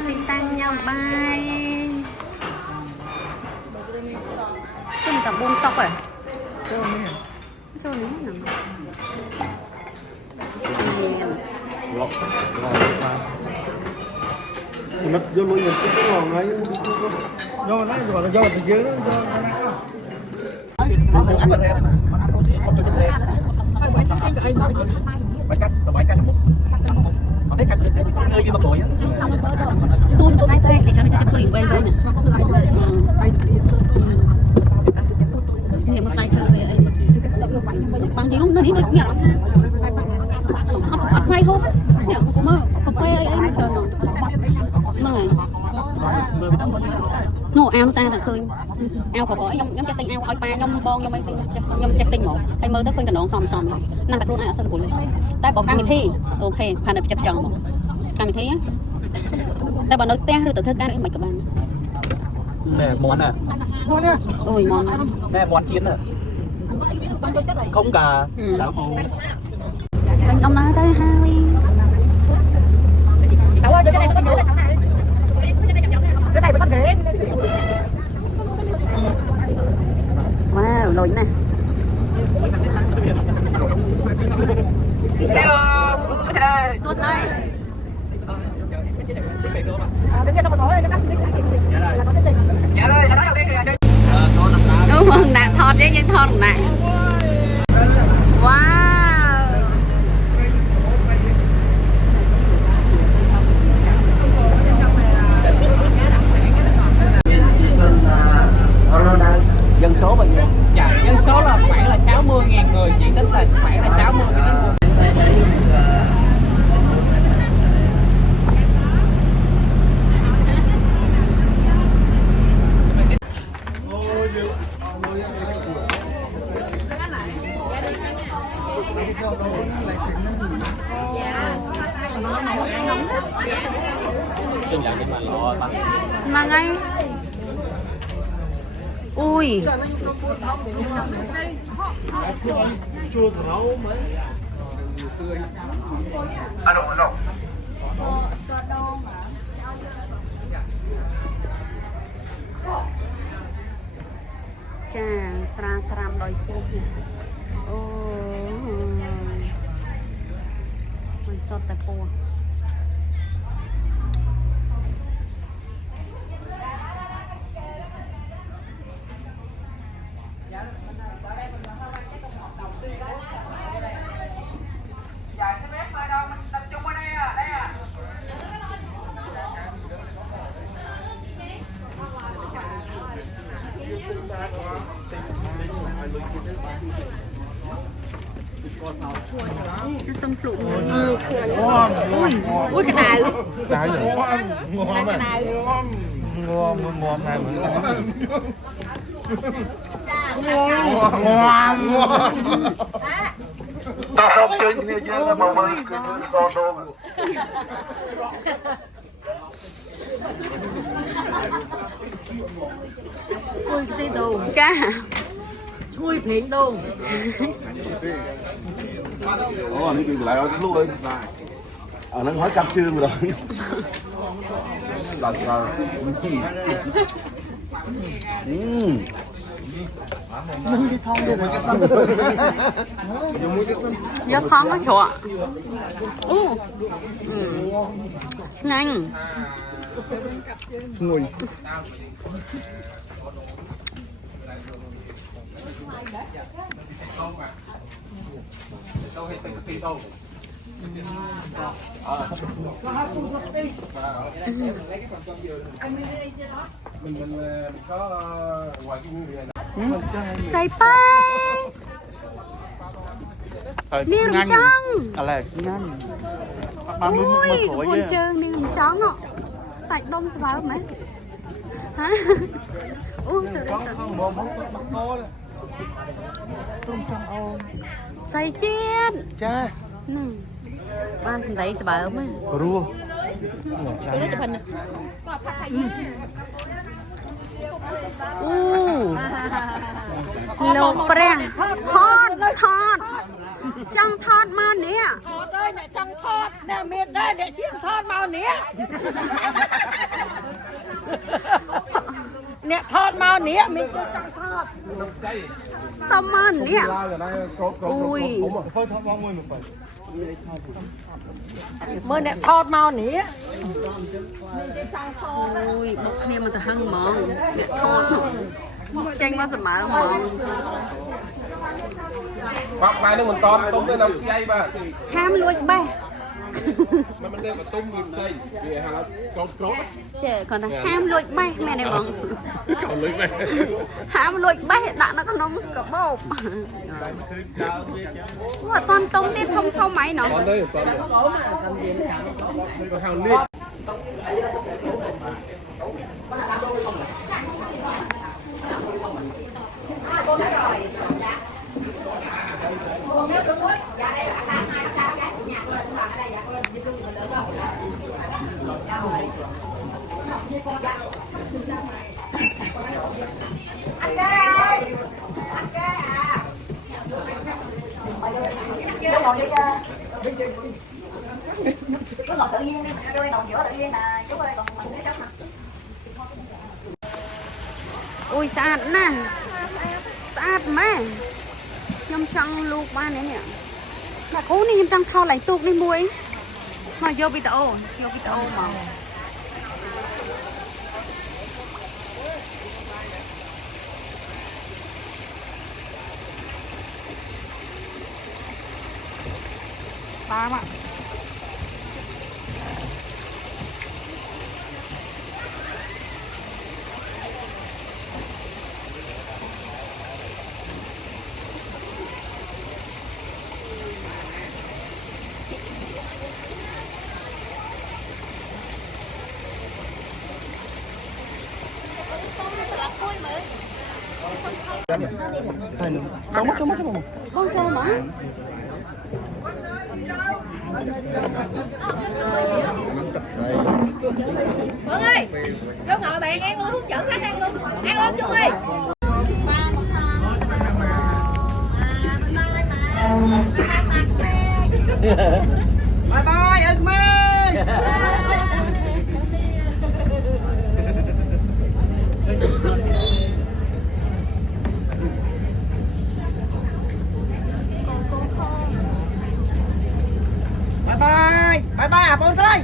tinh tăng nhau bay chung cả buông sọc rồi cho nó nằm nó vô luôn nhìn cái ngon ấy do nó gọi là do từ dưới đó tuôn tụi hai tay để cho nó chụp hình quay với nè một tay chơi bằng chỉ lúc nó đi được nhở học khoai không nhở cũng mơ cà phê ấy nó chờ nó này ngô ao nó xa thật khơi ao có bỏi nhóm chắc tinh ao oi pa nhóm bon nhóm mấy nhóm chắc tinh một hay mơ tới khơi tận đón xòm xòm năng đặt luôn ai ở sân của lên tay bỏ cam thi ok phan được chập chồng cam thi á tay bỏ nói te rồi tự thức cái mày các bạn nè món à ôi món nè món chiên à không cả xáo khô đông nói tới hai wow nổi nè sốt đây đúng không nè thọt với những thọt này wow dân số bao nhiêu? Dạ, dân số là khoảng là 60.000 người, diện tích là khoảng là 60 m². mà ngay ui Alo. chà sram đôi cô ô mình sốt tại cô nó xông lụn ui cái nào cái gì ngon này ngon này Ngon. Tao không chơi như thế là mà mày cứ to đô. Ui cái đồ, cá ui miệng đồ. ồ anh cứ lại lúc ấy nó hỏi cặp chương rồi là Mình đi thông đi rồi. gió thoáng nó chua nhanh ngồi say bay miếng trắngอะไรงั้น ui buồn chơi miếng trắng ạ sạch đông sao báo mấy hả ui sợ đấy say chết cha ba xin giấy sao báo mấy rùa លោកព្រះថតចង់ថតមកនេះ ថតអើយអ្នកចង់ថតអ្នកមានដែរអ្នកជាថតមកនេះអ្នកថតមកនេះមានចង់ថត សុំមកនេះអូយ thôi thôi bóng môi một phần មើលអ្នកថតមកនេះ អូយបុកគ្នាមកទៅហឹងហ្មងអ្នកថតចេញមកសម្មើហ្មង បោកផ្លែនឹងមិនតបទុំទៅនៅខ្ចីបាទ ហាមលួចបេះ មិនទេបើទុំវាផ្សេងវាហៅក្រោត ចេះគាត់ថាហាមលួចបេះមែនទេបង ក៏លុយមែន ហាមលួចបេះដាក់នៅក្នុងកាបូបអត់តន់តុំទៀតធំអីណោះ តន់ទេតន់ទៅហៅលៀក ui sạch nè sạch mà nhom trăng lục ba này nè mà cố đi nhom trăng thao lại tục đi muối mà vô video mà ba ạ Trong mắt con chơi mà Phương ơi, vô ngồi bạn ăn luôn, hướng dẫn khách ăn luôn. Ăn luôn Trung ơi. bye bye ơi mê bye bye à bông đây